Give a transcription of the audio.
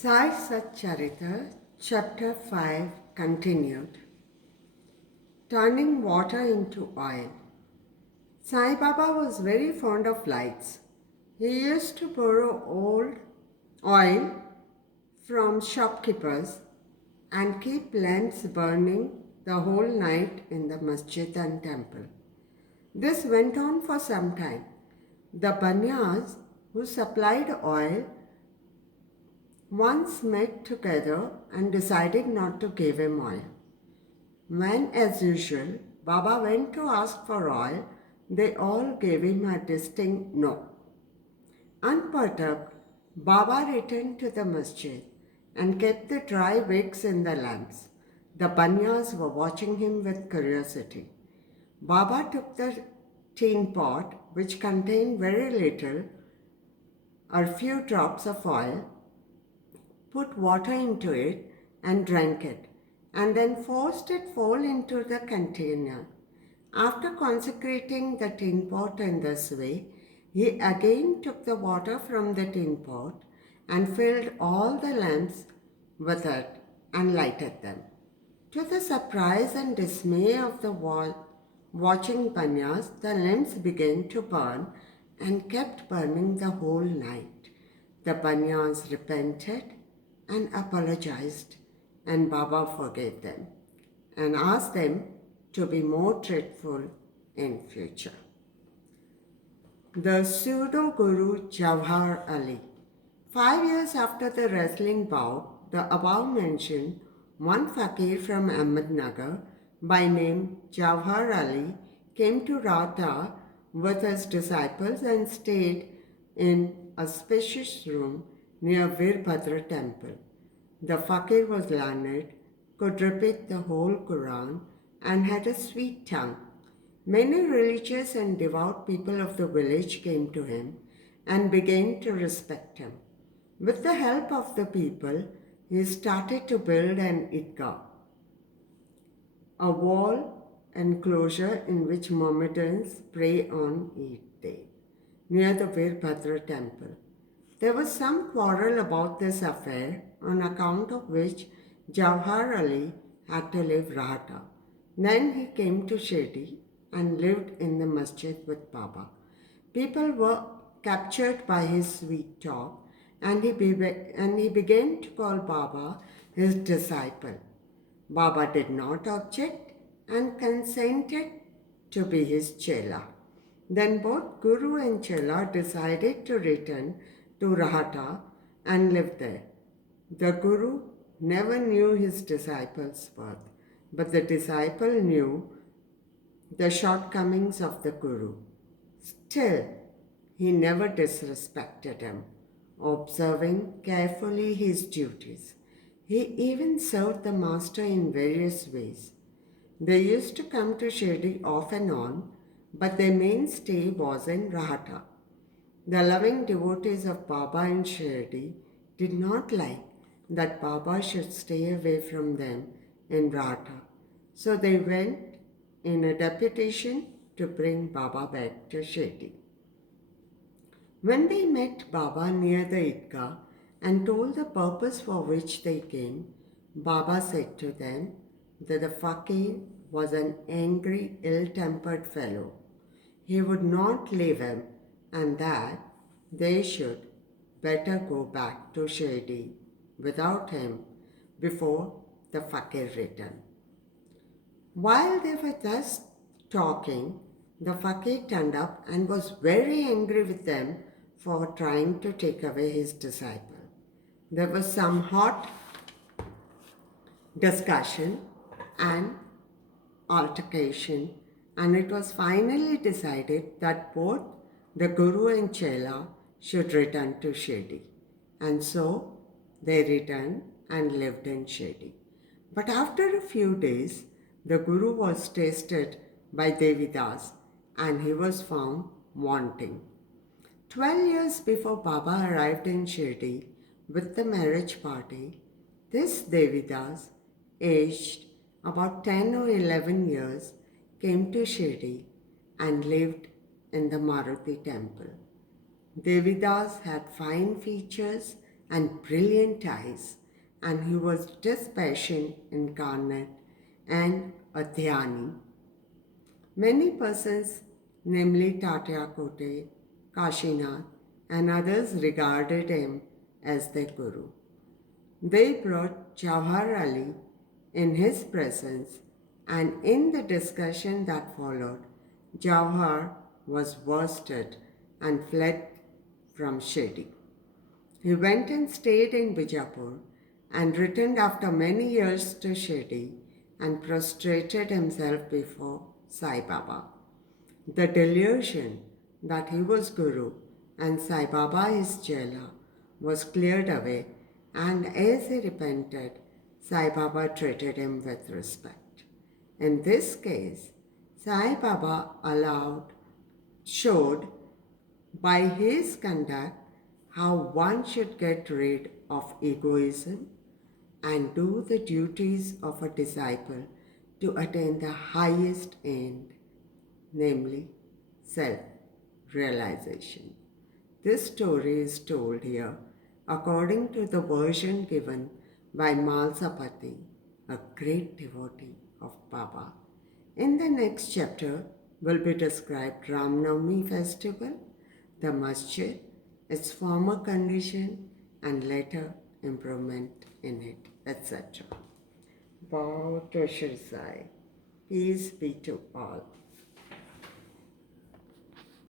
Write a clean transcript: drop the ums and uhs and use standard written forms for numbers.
Sai Satcharita Chapter 5 continued. Turning water into oil. Sai Baba was very fond of lights. He used to borrow old oil from shopkeepers and keep lamps burning the whole night in the masjid and temple. This went on for some time. The Banyas who supplied oil once met together and decided not to give him oil. When, as usual, Baba went to ask for oil, they all gave him a distinct no. Unperturbed, Baba returned to the masjid and kept the dry wicks in the lamps. The Banyas were watching him with curiosity. Baba took the tin pot, which contained very little, a few drops of oil, put water into it and drank it, and then forced it full into the container. After consecrating the tin pot in this way, he again took the water from the tin pot and filled all the lamps with it and lighted them. To the surprise and dismay of the watching Banyas, the lamps began to burn and kept burning the whole night. The Banyas repented and apologized, and Baba forgave them and asked them to be more truthful in future. The pseudo-guru Jawhar Ali. 5 years after the wrestling bout, the above-mentioned one fakir from Ahmednagar by name Jawhar Ali came to Rata with his disciples and stayed in a spacious room near Veerbhadra temple. The fakir was learned, could repeat the whole Quran, and had a sweet tongue. Many religious and devout people of the village came to him and began to respect him. With the help of the people, he started to build an idgah, a wall enclosure in which Mohammedans pray on Eid day, near the Veerbhadra temple. There was some quarrel about this affair, on account of which Jawhar Ali had to leave Rahata. Then he came to Shirdi and lived in the masjid with Baba. People were captured by his sweet talk, and he began to call Baba his disciple. Baba did not object and consented to be his chela. Then both Guru and chela decided to return to Rahata and live there. The Guru never knew his disciple's worth, but the disciple knew the shortcomings of the Guru. Still, he never disrespected him, observing carefully his duties. He even served the master in various ways. They used to come to Shirdi off and on, but their main stay was in Rahata. The loving devotees of Baba in Shirdi did not like that Baba should stay away from them in Rahata, so they went in a deputation to bring Baba back to Shirdi. When they met Baba near the Idgah and told the purpose for which they came, Baba said to them that the fakir was an angry, ill-tempered fellow. He would not leave him, and that they should better go back to Shirdi without him before the fakir returned. While they were thus talking, the fakir turned up and was very angry with them for trying to take away his disciple. There was some hot discussion and altercation, and it was finally decided that both the Guru and Chela should return to Shirdi. And so they returned and lived in Shirdi. But after a few days, the Guru was tasted by Devidas and he was found wanting. 12 years before Baba arrived in Shirdi with the marriage party, this Devidas, aged about 10 or 11 years, came to Shirdi and lived in the Maruti temple. Devidas had fine features and brilliant eyes, and he was dispassion incarnate and a dhyani. Many persons, namely Tatyakote, Kashinath, and others regarded him as their guru. They brought Jawahar Ali in his presence, and in the discussion that followed, Jawahar was worsted and fled from Shirdi. He went and stayed in Bijapur and returned after many years to Shirdi and prostrated himself before Sai Baba. The delusion that he was Guru and Sai Baba his Chela was cleared away, and as he repented, Sai Baba treated him with respect. In this case, Sai Baba showed by his conduct how one should get rid of egoism and do the duties of a disciple to attain the highest end, namely self-realization. This story is told here according to the version given by Malsapati, a great devotee of Baba. In the next chapter will be described Ramnavami festival, the masjid, its former condition and later improvement in it, etc. Bow to Shri Sai. Peace be to all.